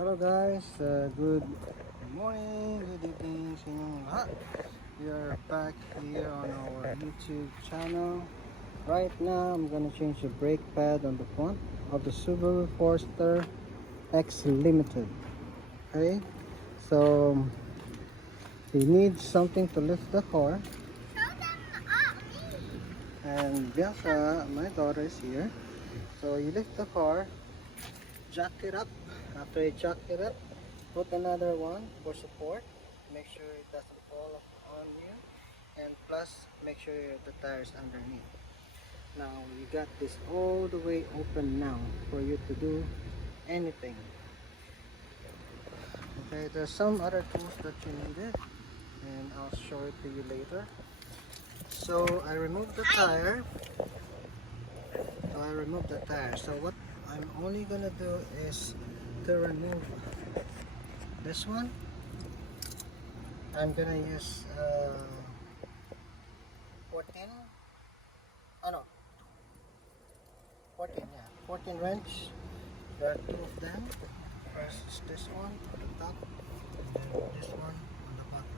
Hello guys, good morning, good evening sa inyong lahat. We are back here on our YouTube channel. Right now, I'm gonna change the brake pad on the front of the Subaru Forester X Limited. Okay, so we need something to lift the car. And Bianca, my daughter, is here. So you lift the car, jack it up. After you jack it up, put another one for support. Make sure it doesn't fall on you, and plus make sure the tires underneath. Now you got this all the way open now for you to do anything. Okay, there's some other tools that you needed, and I'll show it to you later. So I removed the tire. So what I'm only gonna do is to remove this one. I'm gonna use 14, oh no, 14, yeah, 14 wrench. There are two of them. First is this one on the top, and then this one on the bottom.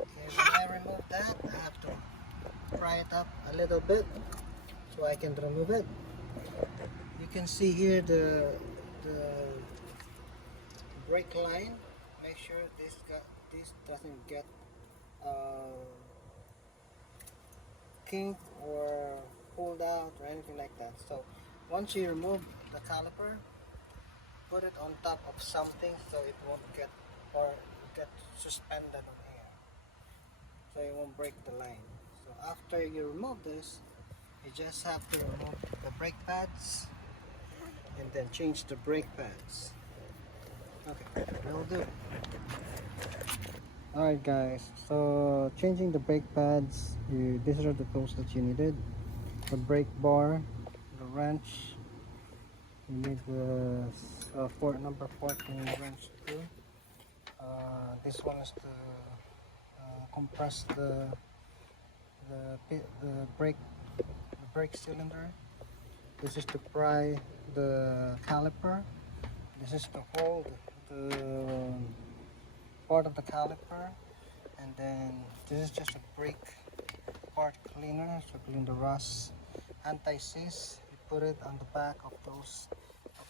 Okay, when I remove that, I have to pry it up a little bit so I can remove it. You can see here the brake line. Make sure this doesn't get kink or pulled out or anything like that. So once you remove the caliper, put it on top of something so it won't get suspended on air, so it won't break the line. So after you remove this, you just have to remove the brake pads and then change the brake pads. Okay, that'll do. Alright guys, so changing the brake pads, these are the tools that you needed. The brake bar, the wrench, you need the number 14 wrench too. This one is to compress the brake cylinder. This is to pry the caliper. This is to hold the part of the caliper, and then this is just a brake part cleaner to clean the rust. Anti-seize, you put it on the back of those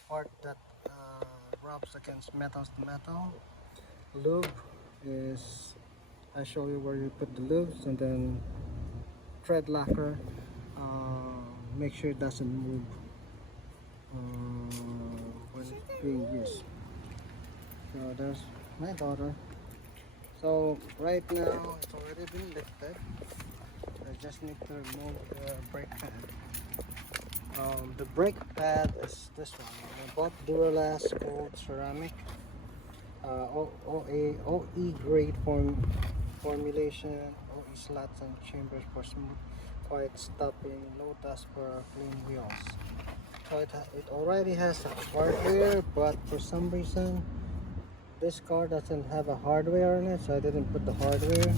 part that rubs against metals to metal. Lube is, I show you where you put the lubes, and then tread lacquer, make sure it doesn't move when being used. So there's my daughter. So right now it's already been lifted. I just need to remove the brake pad. The brake pad is this one. I bought Duralast Gold Ceramic, OE grade formulation, OE slots and chambers for smooth, quiet stopping, low dust for clean wheels. So it already has a hardware, but for some reason this car doesn't have a hardware on it, so I didn't put the hardware.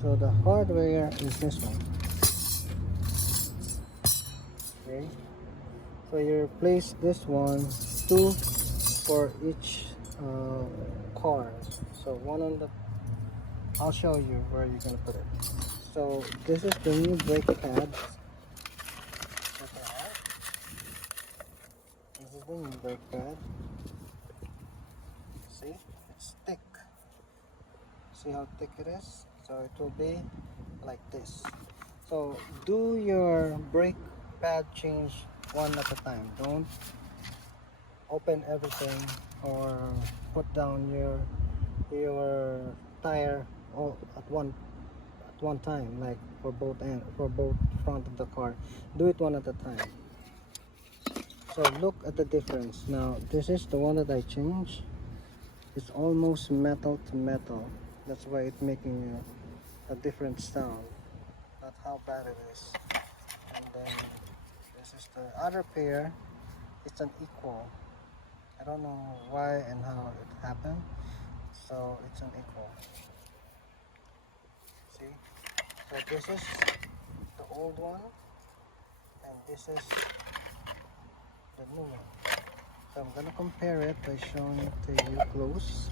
So the hardware is this one. Okay, so you replace this one, two for each car. So one on the, I'll show you where you're gonna put it. So this is the new brake pads that I have. This is the new brake pad. See, it's thick. See how thick it is? So it will be like this. So do your brake pad change one at a time. Don't open everything or put down your tire all at one time, like for both front of the car. Do it one at a time. So look at the difference. Now this is the one that I changed. It's almost metal to metal. That's why it's making a different sound. That's how bad it is. And then this is the other pair. It's an equal. I don't know why and how it happened. So it's an equal. See? So this is the old one, and this is the new one. So I'm gonna compare it by showing it to you close.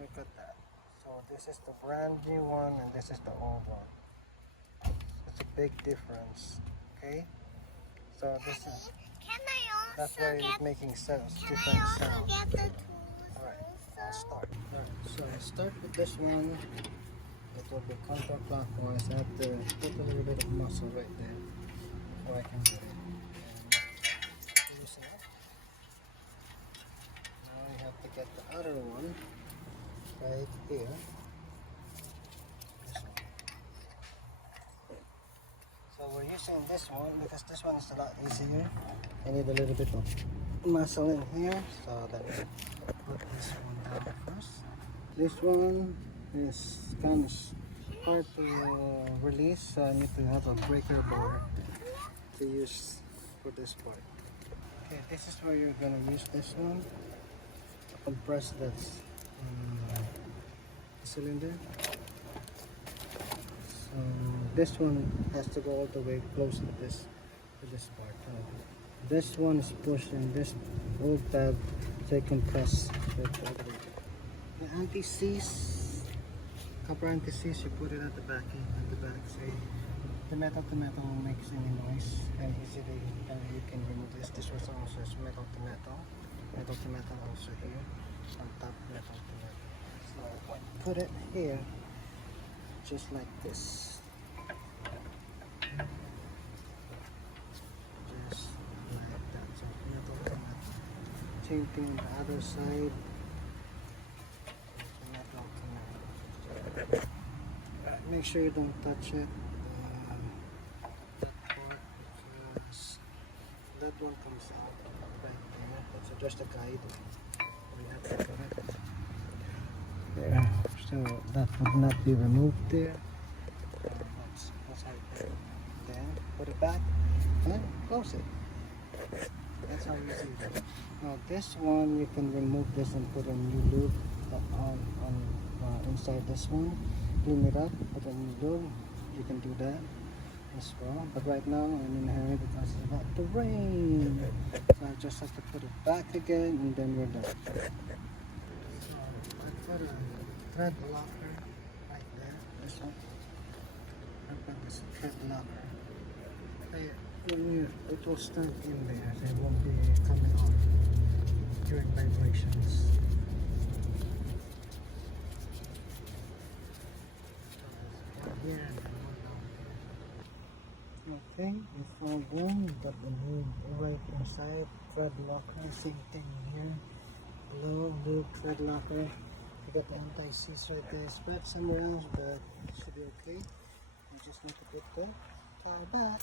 Look at that. So this is the brand new one and this is the old one. It's a big difference. Okay? So this is that's why it's making sounds, different sounds. Alright, I'll start. Alright, so I start with this one. It will be counterclockwise. I have to put a little bit of muscle right there before I can do it. And loosen up. Now you have to get the other one right here. This one. So we're using this one because this one is a lot easier. I need a little bit of muscle in here, so then put this one down first. This one is kind of hard to release, so I need to have a breaker bar to use for this part. Okay, this is where you're gonna use this one. Compress this cylinder. So this one has to go all the way close to this part. This one is pushing this old tab so it can press it all the way. The anti-seize, copper anti-seize, you put it at the back, so the metal to metal makes any noise and easily you can remove this. This was also metal to metal also here, on top metal to metal. So put it here, just like this. Just like that. So metal to metal. Same thing on the other side. Metal to metal. Right, make sure you don't touch it. That part, because that one comes out right there. That's just a guide. We have to put it there. So that would not be removed there. That's how you put it. Then put it back and then close it. That's how you see it. Now this one you can remove this and put a new lube on inside this one. Clean it up, put a new lube. You can do that as well. But right now I'm in a hurry because it's about to rain. So I just have to put it back again and then we're done. So I put a thread locker right there. This one. I put this thread locker. It will stand in there, so it won't be coming off during vibrations. So one here and then one down here. Okay, it's all done. You got the lube right inside. Thread locker, same thing here. Below, lube, thread locker. You got the anti-seize right there. Spread somewhere else, but it should be okay. You just need to put the towel back.